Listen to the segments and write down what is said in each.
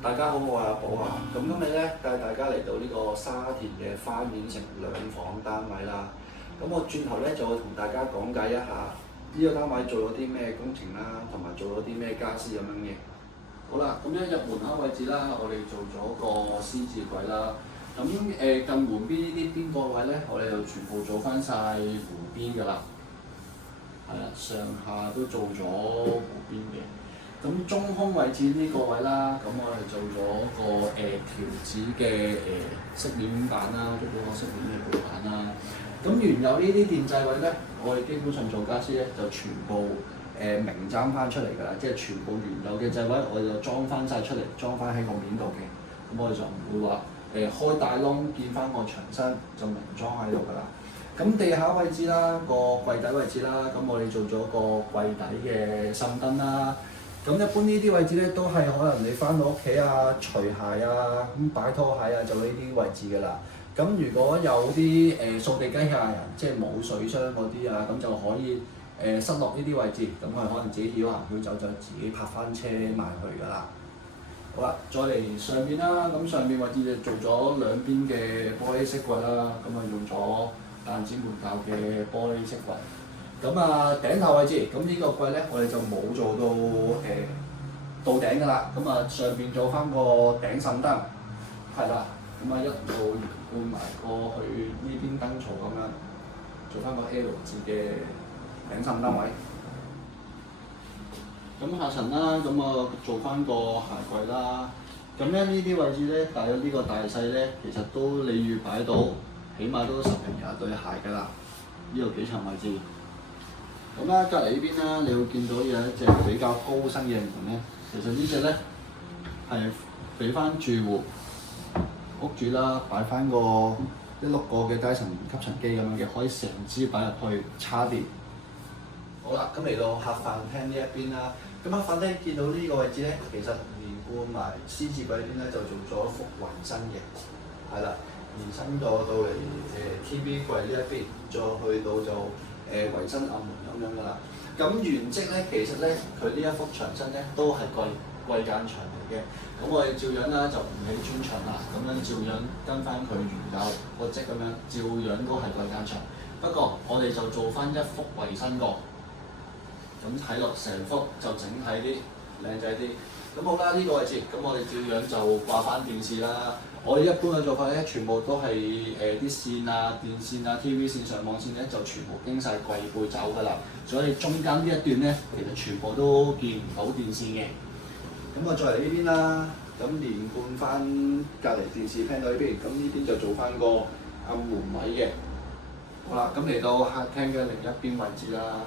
大家好，我係阿寶啊。咁今日咧帶大家嚟到呢個沙田嘅花園城兩房單位啦。咁我轉頭咧就會同大家講解一下呢個單位做咗啲咩工程啦，同埋做咗啲咩家私咁樣嘅。好啦，咁一入門口位置啦，我哋做咗個 C 字櫃啦。咁近門邊呢啲邊個位咧，我哋就全部做翻晒湖邊㗎啦。係啦，上下都做咗湖邊嘅。咁中空位置呢個位啦，咁我哋做咗個條子嘅飾面板啦，做咗個飾面嘅背板啦。咁原有呢啲電掣位咧，我哋基本上做家私咧就全部明裝翻出嚟㗎啦，即係全部原有嘅掣位我哋就裝翻晒出嚟，裝翻喺個面度嘅。咁我哋就唔會話開大窿見翻個牆身就明裝喺度㗎啦。咁地下位置啦，個櫃底位置啦，咁我哋做咗個櫃底嘅滲燈啦。咁一般呢啲位置咧，都係可能你翻到屋企啊、除鞋啊、咁擺拖鞋啊，就呢啲位置㗎啦。咁如果有啲掃地機械人，即係冇水箱嗰啲啊，咁就可以塞落呢啲位置，咁佢可能自己曉行曉走就自己泊翻車埋去㗎啦。好啦，再嚟上邊啦，咁上邊位置就做咗兩邊嘅玻璃飾櫃啦，咁啊用咗彈子門鉸嘅玻璃飾櫃。咁啊頂頭位置，咁呢個櫃咧，我哋就冇做到到頂㗎啦。咁啊上邊做翻個頂滲燈，係啦。咁啊一路連貫埋過去呢邊燈槽咁樣，做翻個 L 字嘅頂滲燈位。咁下層啦，咁啊做翻個鞋櫃啦。咁咧呢啲位置咧，大約呢個大細咧，其實都你預擺到，起碼都10平20對鞋㗎啦。呢度幾層位置。咁啦，隔離呢邊啦，你會見到有一隻比較高身嘅門咧。其實呢隻咧係俾翻住戶屋主啦，擺翻個一碌個嘅低層吸塵機咁樣嘅，可以成支擺入去叉電。好啦，咁嚟到客飯廳呢一邊啦。咁客飯廳見到呢個位置咧，其實連貫埋 C 字櫃呢邊咧就做咗一幅圍身嘅，係啦，延伸咗到嚟TV 櫃呢一邊，再去到就圍身暗門咁樣㗎啦。咁原則咧，其實咧佢呢一幅牆身咧都係貴間牆嚟嘅。咁我哋照樣啦，就唔起磚牆啦，咁樣照樣跟翻佢原有個則咁樣，照樣都係貴間牆。不過我哋就做翻一幅圍身個，咁睇落成幅就整體啲、靚仔啲。咁好啦，呢個位置，咁我哋照樣就掛翻電視啦。我哋一般嘅做法咧，全部都係啲線啊、電線啊、TV 線、上網線咧，就全部經晒櫃背走㗎啦。所以中間呢一段咧，其實全部都見唔到電線嘅。咁我再嚟呢邊啦，咁連貫翻隔離電視廳到呢邊，咁呢邊就做翻個暗門位嘅。好啦，咁嚟到客廳嘅另一邊位置啦。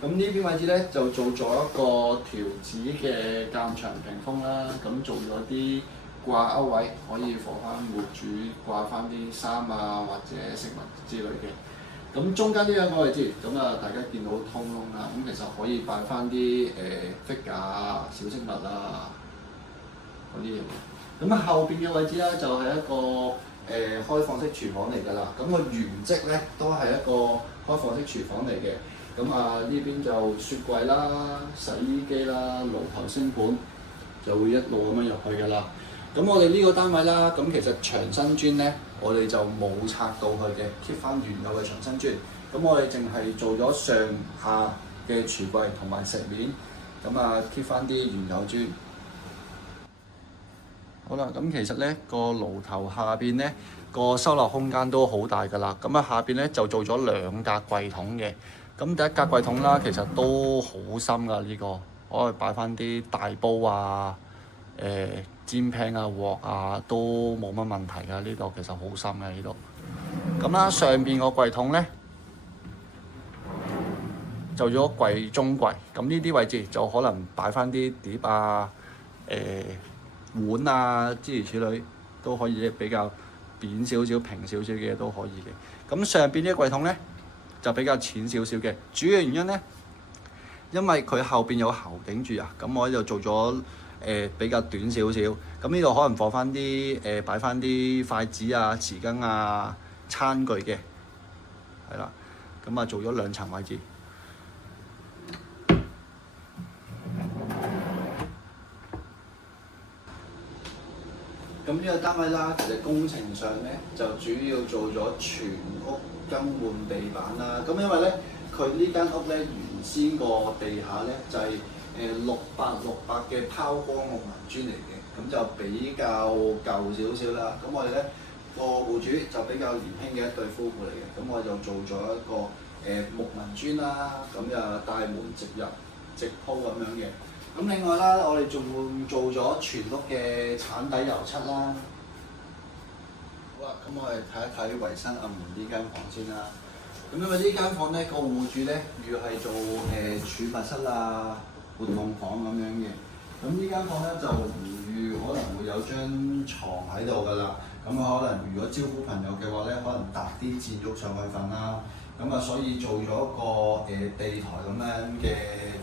咁呢邊位置咧就做咗一個條子嘅間牆屏風啦，咁做咗啲掛鈎位，可以放翻戶主掛翻啲衫啊或者飾物之類嘅。咁中間呢兩個位置，咁啊大家見到通窿啦，咁其實可以擺翻啲figure啊、小飾物啊嗰啲嘢。咁後邊嘅位置咧就係一個開放式廚房嚟㗎啦。咁個原則咧都係一個開放式廚房嚟嘅。咁啊呢邊就雪櫃啦、洗衣機啦、爐頭升盤就會一路咁樣入去㗎啦。咁我哋呢個單位啦，咁其實牆身磚咧，我哋就冇拆到佢嘅 keep 翻原有嘅牆身磚。咁我哋淨係做咗上下嘅櫥櫃同埋石面，咁啊 keep 翻啲原有磚。好啦，咁其實咧個爐頭下邊咧個收納空間都好大㗎啦。咁啊下邊咧就做咗2格櫃桶嘅。咁第一格櫃桶啦，其實都好深㗎呢個，可以擺翻啲大煲啊、煎 pan 啊、鑊啊都冇乜問題㗎。呢度其實好深嘅呢度。咁啦，上邊個櫃桶咧就咗櫃中櫃，咁呢啲位置就可能擺翻啲碟啊、碗啊諸如此類，都可以比較扁少少、平少少嘅嘢都可以嘅。咁上邊呢個櫃桶咧就比較淺少少嘅，主要原因咧，因為佢後邊有喉頂住啊，咁我呢度做咗比較短少少，咁呢度可能放翻啲擺翻啲筷子啊、匙羹啊、餐具嘅，係啦，咁啊做咗2層位置。咁呢個單位啦，其實工程上咧就主要做咗全屋更換地板啦。咁因為咧佢呢間屋咧原先個地下咧就係600嘅拋光木紋磚嚟嘅，咁就比較舊少少啦。咁我哋咧個戶主就比較年輕嘅一對夫婦嚟嘅，咁我就做咗一個木紋磚啦，咁就帶門直入直鋪咁樣嘅。咁另外啦，我哋仲會做咗全屋嘅鏟底油漆啦。好啦，咁我哋睇一睇維新暗門呢間房先啦。咁因為呢間房咧個戶主咧預係做儲物室啊、活動房咁樣嘅。咁呢間房咧就預可能會有張床喺度㗎啦。咁可能如果招呼朋友嘅話咧，可能搭啲墊褥上去瞓啦。咁啊，所以做咗一個地台咁樣嘅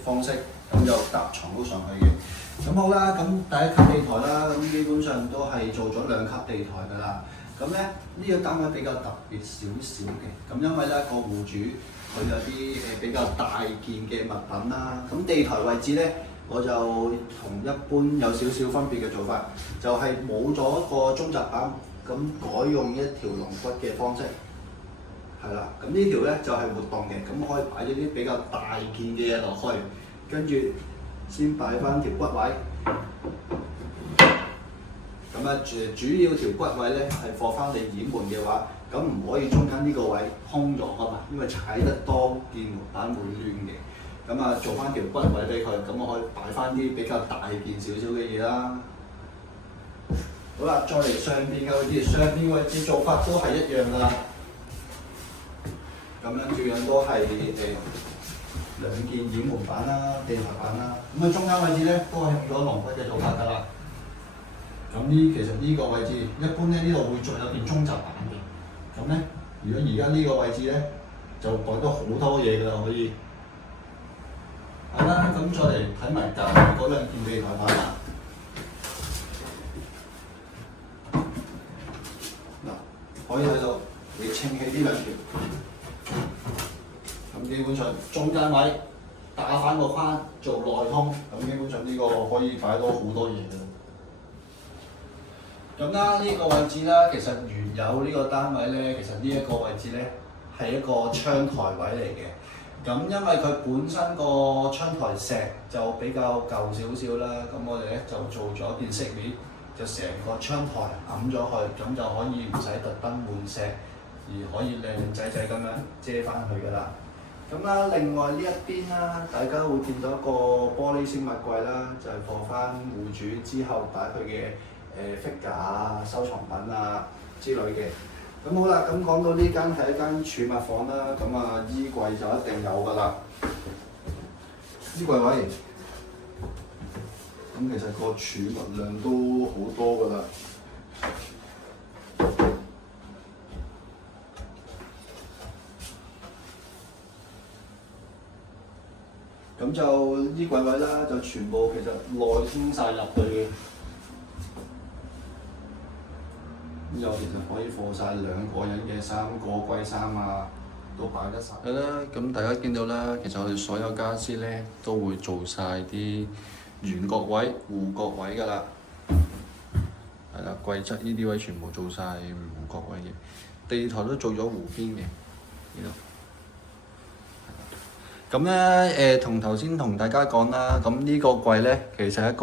方式，咁就搭床都上去嘅。咁好啦，咁第一級地台啦，咁基本上都係做咗2級地台㗎啦。咁咧呢個單位比較特別少少嘅，咁因為咧個戶主佢有啲比較大件嘅物品啦。咁地台位置咧，我就同一般有少少分別嘅做法，就係冇咗一個中閘板，咁改用一條龍骨嘅方式。係啦，咁呢條咧就係活動嘅，咁可以擺咗啲比較大件嘅嘢落去，跟住先擺翻條骨位。咁啊，主要條骨位咧係放翻你掩門嘅話，咁唔可以中間呢個位空咗㗎嘛，因為踩得多鍵門板會亂嘅。咁啊，做翻條骨位俾佢，咁我可以擺翻啲比較大件少少嘅嘢啦。好啦，再嚟上邊嘅位置，上邊位置做法都係一樣㗎啦。咁樣照樣都係2件掩門板啦、地台板啦。咁啊，中間位置咧都係用咗龍骨嘅做法㗎啦。咁其實呢個位置一般咧，呢度會仲有件中閘板嘅。咁咧，如果而家呢個位置咧，就改咗好多嘢㗎啦，可以。係啦，咁再嚟睇埋隔離嗰2件地台板啦。嗱，可以喺度你清起呢2條。咁基本上中間位打翻個框做內通，咁基本上呢個可以擺到好多嘢㗎。咁啦，呢個位置啦，其實原有呢個單位咧，其實呢一個位置咧係一個窗台位嚟嘅。咁因為佢本身個窗台石就比較舊少少啦，咁我哋咧就做咗件飾面，就成個窗台揞咗去，咁就可以唔使特登換石，而可以靚仔仔咁樣遮翻佢㗎啦。咁啦，另外呢一邊啦，大家會見到一個玻璃飾物櫃啦，就係放翻戶主之後擺佢嘅figure 啊、收藏品啊之類嘅。咁好啦，咁講到呢間係一間儲物房啦，咁啊衣櫃就一定有㗎啦。衣櫃位，咁其實個儲物量都好多㗎啦。咁就衣櫃位啦，就全部其實內通晒入去嘅。呢度其實可以放晒2個人嘅衫，個櫃衫啊，都擺得晒。係啦，咁大家見到啦，其實我哋所有家私咧都會做晒啲圓角位、護角位㗎啦。係啦，櫃側呢啲位全部做晒護角位嘅，地台都做咗護邊嘅呢度。咁咧同頭先同大家講啦，咁呢個櫃咧其實係一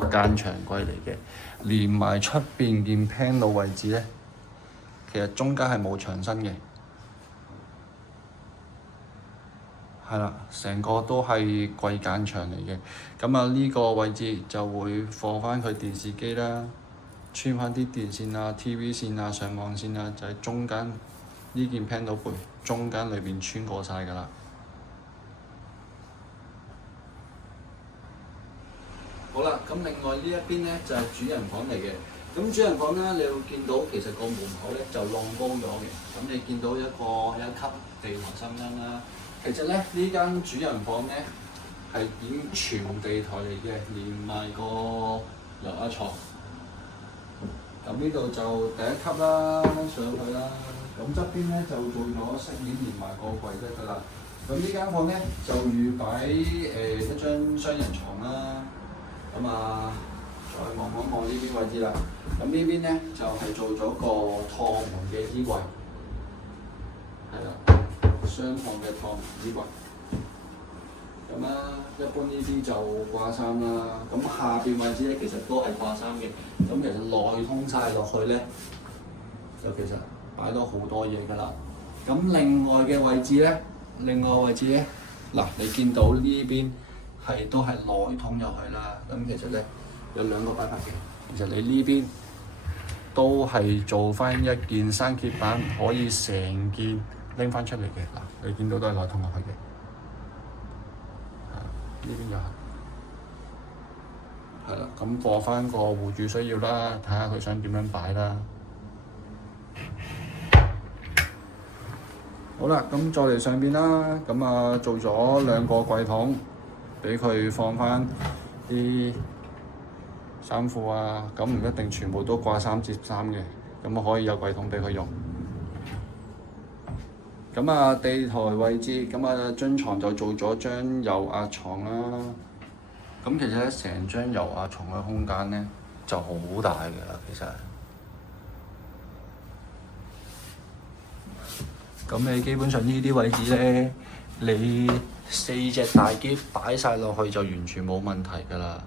個間牆櫃嚟嘅，連埋出邊件 panel 位置咧，其實中間係冇牆身嘅，係啦，成個都係櫃間牆嚟嘅。咁啊呢個位置就會放翻佢電視機啦，穿翻啲電線啊、TV 線啊、上網線啊，就喺中間呢件 panel 背中間裏邊穿過晒㗎啦。好啦，咁另外呢一邊咧就係主人房嚟嘅。咁主人房咧，你會見到其實個門口咧就晾高咗嘅。咁你見到一級地台深坑啦。其實咧呢間主人房咧係已經全地台嚟嘅，連埋個樓下牀。咁呢度就第1級啦，上去啦。咁側邊咧就做咗飾面連埋個櫃得㗎啦。咁呢間房咧就預擺一張雙人床啦。咁啊，再望一望呢邊位置啦。咁呢邊咧就係、做咗個趟門嘅衣櫃，係啦，雙趟嘅趟門衣櫃。咁一般呢啲就掛衫啦。咁下邊位置咧其實都係掛衫嘅。咁其實內通晒落去咧，就其實擺到好多嘢㗎啦。咁另外位置咧，嗱你見到呢邊係都係內通入去啦。咁其實咧有兩個擺法嘅。其實你呢邊都係做翻一件生結板，可以成件拎翻出嚟嘅。嗱，你見到都係內通入去嘅。呢邊又係啦，咁過翻個戶主需要啦，睇下佢想點樣擺啦。好啦，咁再嚟上邊啦，咁做咗兩個櫃桶，俾佢放翻啲衫褲啊，咁唔一定全部都掛衫摺衫嘅，咁可以有櫃桶俾佢用。地台位置，張床就做咗張油壓床啦。咁其實咧，成張油壓床嘅空間咧就好大㗎啦，其實。咁你基本上呢啲位置咧，你4隻大篋擺晒落去就完全冇問題㗎啦。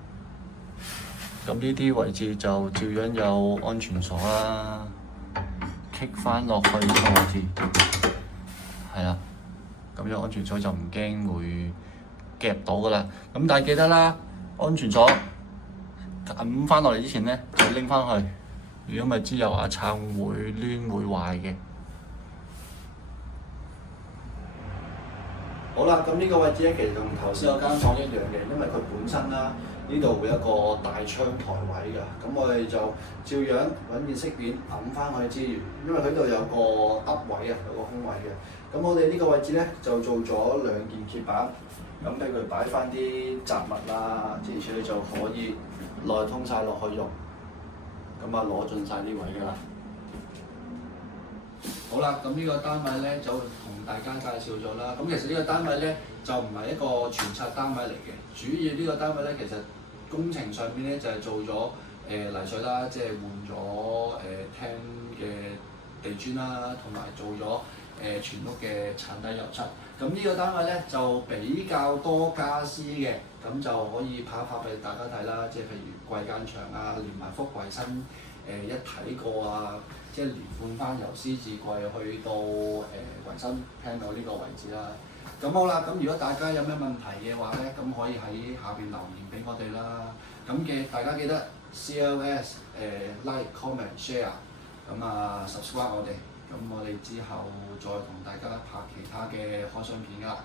咁呢啲位置就照樣有安全鎖啦，棘翻落去呢個位置。係啦，咁有安全鎖就唔驚會夾到㗎啦。咁但係記得啦，安全鎖撳翻落嚟之前咧，就拎翻去。如果唔係支油壓撐會攣會壞嘅。好啦，咁呢個位置咧，其實同頭先嗰間房一樣嘅，因為佢本身啦，呢度會有一個大窗台位㗎。咁我哋就照樣揾件飾片揞翻佢之餘，因為佢度有個凹位啊，有個空位嘅。咁我哋呢個位置咧就做咗2件揭板，咁俾佢擺翻啲雜物啦，之類就可以內通晒落去用。咁攞盡晒呢位㗎啦。好啦，咁呢個單位咧就同大家介紹咗啦。咁其實呢個單位咧就唔係一個全拆單位嚟嘅，主要呢個單位咧其實工程上邊咧就係做咗泥水啦，即係換咗廳嘅地磚啦，同埋做咗全屋嘅鏟底油漆。咁呢個單位咧就比較多家私嘅，咁就可以拍一拍俾大家睇啦。即係譬如櫃間牆啊，連埋福櫃新一睇過啊。即係連換翻由獅字櫃去到維新聽到呢個位置啦。咁好啦，咁如果大家有咩問題嘅話咧，咁可以喺下邊留言俾我哋啦。咁大家記得 CLS like comment share， subscribe 我哋。咁我哋之後再同大家拍其他嘅開箱片㗎啦。